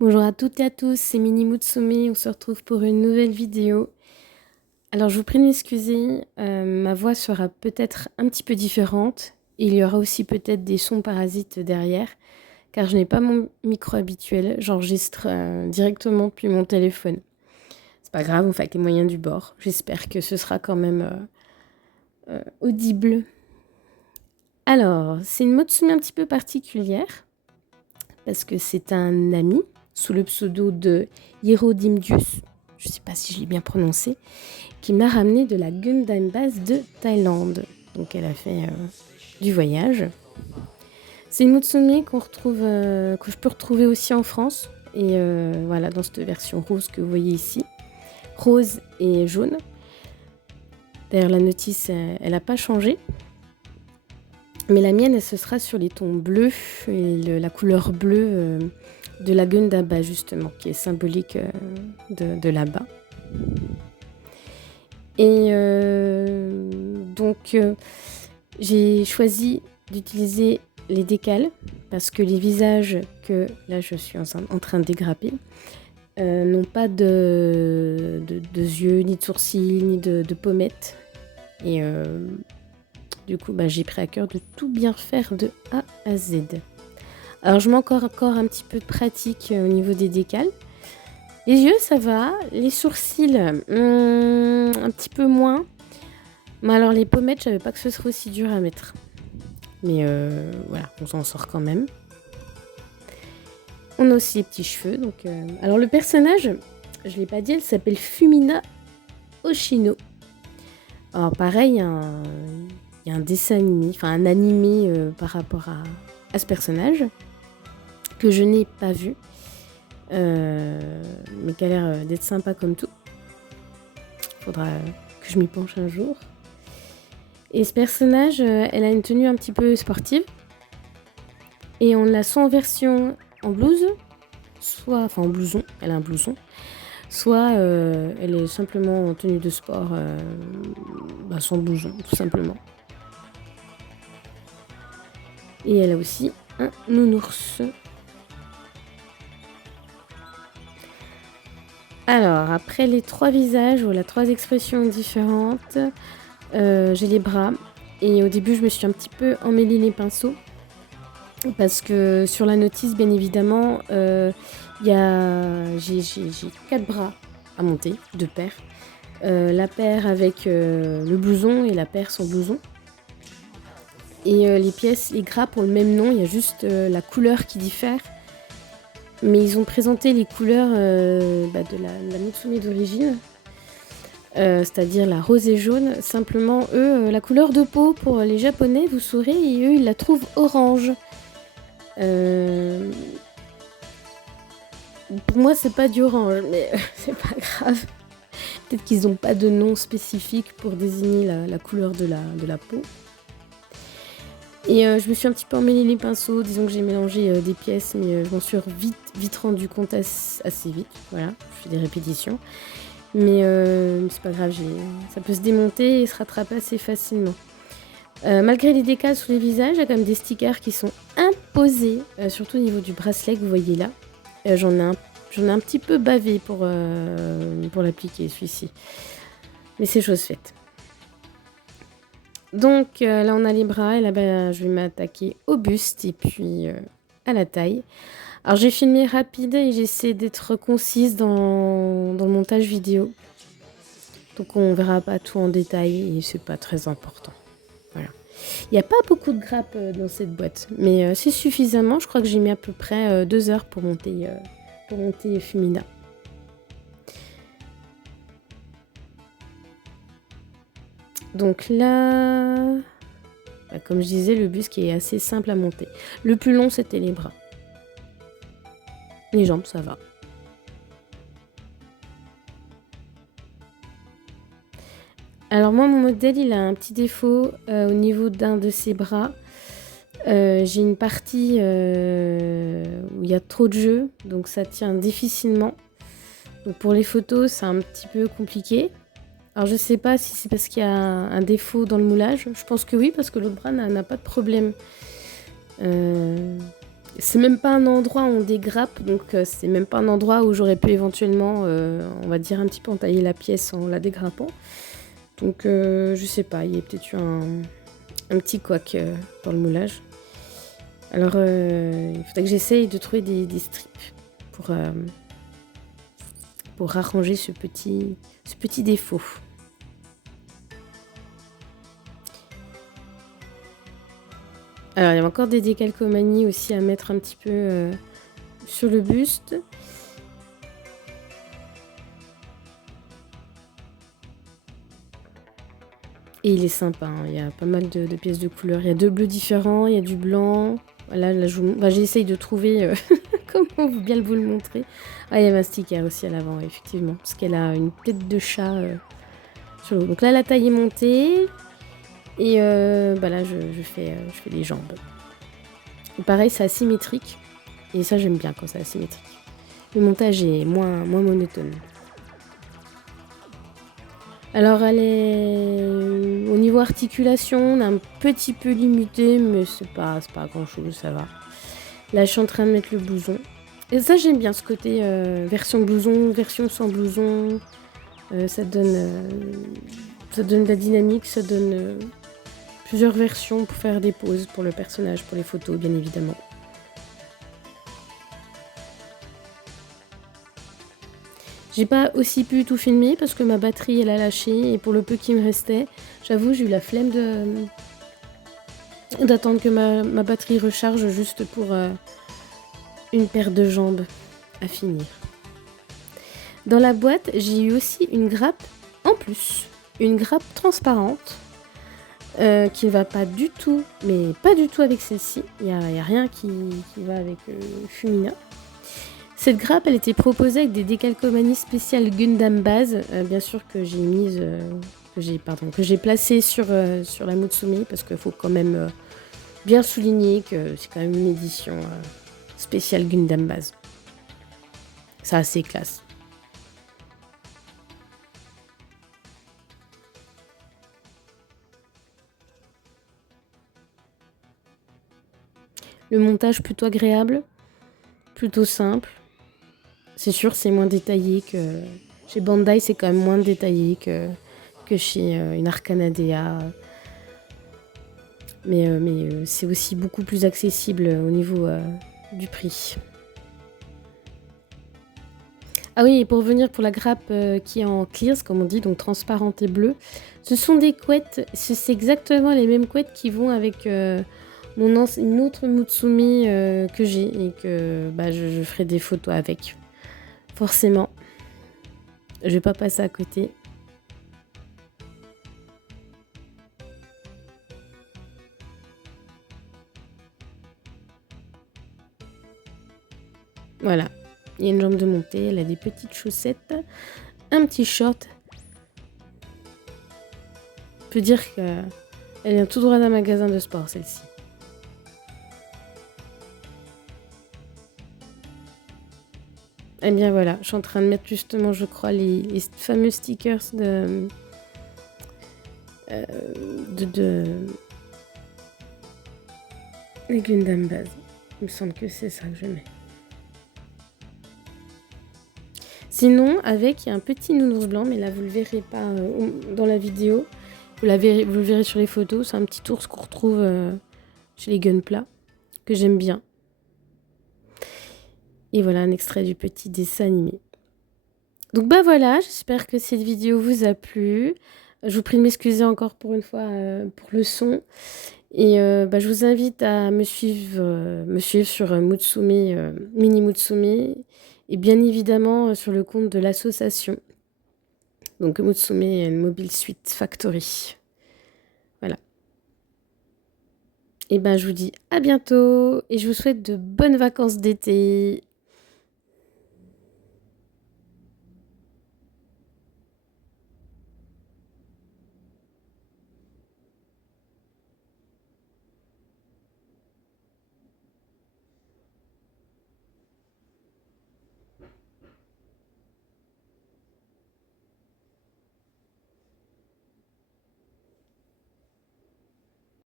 Bonjour à toutes et à tous, c'est Mini Mutsumi, on se retrouve pour une nouvelle vidéo. Alors je vous prie de m'excuser, ma voix sera peut-être un petit peu différente. Il y aura aussi peut-être des sons parasites derrière, car je n'ai pas mon micro habituel, j'enregistre directement depuis mon téléphone. C'est pas grave, on fait avec les moyens du bord. J'espère que ce sera quand même audible. Alors, c'est une Mutsumi un petit peu particulière, parce que c'est un ami, sous le pseudo de Hierodimdius, je ne sais pas si je l'ai bien prononcé, qui m'a ramené de la Gundam base de Thaïlande. Donc elle a fait du voyage. C'est une Mutsumi qu'on retrouve, que je peux retrouver aussi en France. Et voilà, dans cette version rose que vous voyez ici. Rose et jaune. D'ailleurs, la notice, elle n'a pas changé. Mais la mienne, elle se sera sur les tons bleus et la couleur bleue de la Gundam base, justement, qui est symbolique de là-bas. Et donc, j'ai choisi d'utiliser les décals parce que les visages que là je suis en train de dégrapper n'ont pas de yeux, ni de sourcils, ni de pommettes. Et du coup, j'ai pris à cœur de tout bien faire de A à Z. Alors, je manque encore un petit peu de pratique au niveau des décals. Les yeux, ça va. Les sourcils, un petit peu moins. Mais alors, les pommettes, je savais pas que ce serait aussi dur à mettre. Mais voilà, on s'en sort quand même. On a aussi les petits cheveux. Donc, alors, le personnage, je ne l'ai pas dit, elle s'appelle Fumina Oshino. Alors, pareil, il y a un dessin animé, enfin un animé par rapport à ce personnage que je n'ai pas vu. Mais qui a l'air d'être sympa comme tout. Faudra que je m'y penche un jour. Et ce personnage, elle a une tenue un petit peu sportive. Et on l'a soit en version en blouse, soit... Enfin en blouson, elle a un blouson. Soit elle est simplement en tenue de sport, sans blouson, tout simplement. Et elle a aussi un nounours. Alors, après les trois visages, ou les trois expressions différentes, j'ai les bras. Et au début, je me suis un petit peu emmêlé les pinceaux. Parce que sur la notice, bien évidemment, j'ai 4 bras à monter, 2 paires. La paire avec le blouson et la paire sans blouson. Et les pièces, les grappes ont le même nom, il y a juste la couleur qui diffère. Mais ils ont présenté les couleurs de la Mutsumi d'origine. C'est-à-dire la rose et jaune. Simplement, eux, la couleur de peau pour les japonais, vous saurez, et eux, ils la trouvent orange. Pour moi, c'est pas du orange, mais c'est pas grave. Peut-être qu'ils n'ont pas de nom spécifique pour désigner la couleur de la peau. Et je me suis un petit peu emmêlé les pinceaux. Disons que j'ai mélangé des pièces, mais je m'en suis vite rendu compte assez vite. Voilà, je fais des répétitions. Mais c'est pas grave, ça peut se démonter et se rattraper assez facilement. Malgré les décals sur les visages, il y a quand même des stickers qui sont imposés, surtout au niveau du bracelet que vous voyez là. J'en ai un petit peu bavé pour l'appliquer, celui-ci. Mais c'est chose faite. Donc là, on a les bras et là, je vais m'attaquer au buste et puis à la taille. Alors, j'ai filmé rapide et j'essaie d'être concise dans le montage vidéo. Donc, on verra pas tout en détail et c'est pas très important. Voilà. Il n'y a pas beaucoup de grappes dans cette boîte, mais c'est suffisamment. Je crois que j'ai mis à peu près 2 heures pour monter Fumina. Donc là, comme je disais, le buste qui est assez simple à monter. Le plus long, c'était les bras. Les jambes, ça va. Alors moi, mon modèle, il a un petit défaut au niveau d'un de ses bras. J'ai une partie où il y a trop de jeu, donc ça tient difficilement. Donc pour les photos, c'est un petit peu compliqué. Alors je sais pas si c'est parce qu'il y a un défaut dans le moulage. Je pense que oui, parce que l'autre bras n'a pas de problème. C'est même pas un endroit où on dégrappe, donc c'est même pas un endroit où j'aurais pu éventuellement, on va dire, un petit peu entailler la pièce en la dégrappant. Donc je sais pas, il y a peut-être eu un petit couac dans le moulage. Alors il faudrait que j'essaye de trouver des strips pour arranger ce petit défaut. Alors il y a encore des décalcomanies aussi à mettre un petit peu sur le buste. Et il est sympa, hein. Il y a pas mal de pièces de couleurs. Il y a 2 bleus différents, il y a du blanc. Voilà, là, j'essaye de trouver comment bien vous le montrer. Ah, il y avait un sticker aussi à l'avant, effectivement, parce qu'elle a une tête de chat sur le haut. Donc là, la taille est montée. Et bah là, je fais les jambes. Et pareil, c'est asymétrique. Et ça, j'aime bien quand c'est asymétrique. Le montage est moins monotone. Alors elle est au niveau articulation, on est un petit peu limité, mais c'est pas grand chose, ça va. Là je suis en train de mettre le blouson. Et ça j'aime bien ce côté version blouson, version sans blouson. Ça donne de la dynamique, ça donne plusieurs versions pour faire des poses pour le personnage, pour les photos bien évidemment. J'ai pas aussi pu tout filmer parce que ma batterie elle a lâché et pour le peu qui me restait, j'avoue j'ai eu la flemme d'attendre que ma batterie recharge juste pour une paire de jambes à finir. Dans la boîte, j'ai eu aussi une grappe en plus, une grappe transparente qui ne va pas du tout, mais pas du tout avec celle-ci. Il n'y a rien qui va avec Fumina. Cette grappe, elle était proposée avec des décalcomanies spéciales Gundam base, bien sûr que j'ai mise, que j'ai placée sur la Mutsumi parce qu'il faut quand même bien souligner que c'est quand même une édition spéciale Gundam base. C'est assez classe. Le montage plutôt agréable, plutôt simple. C'est sûr, c'est moins détaillé que... Chez Bandai, c'est quand même moins détaillé que chez une Arcanadea. Mais c'est aussi beaucoup plus accessible au niveau du prix. Ah oui, et pour revenir pour la grappe qui est en clears, comme on dit, donc transparente et bleue, ce sont des couettes, c'est exactement les mêmes couettes qui vont avec une autre Mutsumi que j'ai et que bah, je ferai des photos avec. Forcément. Je vais pas passer à côté. Voilà. Il y a une jambe de montée, elle a des petites chaussettes, un petit short. On peut dire qu'elle vient tout droit d'un magasin de sport, celle-ci. Eh bien voilà, je suis en train de mettre justement, je crois, les fameux stickers de les Gundam base. Il me semble que c'est ça que je mets. Sinon, avec, il y a un petit nounours blanc, mais là, vous le verrez pas dans la vidéo. Vous le verrez sur les photos. C'est un petit ours qu'on retrouve chez les Gunpla, que j'aime bien. Et voilà un extrait du petit dessin animé. Donc bah voilà, j'espère que cette vidéo vous a plu. Je vous prie de m'excuser encore pour une fois pour le son. Et bah, je vous invite à me suivre sur Mutsumi, Mini Mutsumi. Et bien évidemment sur le compte de l'association. Donc Mutsumi Mobile Suite Factory. Voilà. Et ben je vous dis à bientôt et je vous souhaite de bonnes vacances d'été.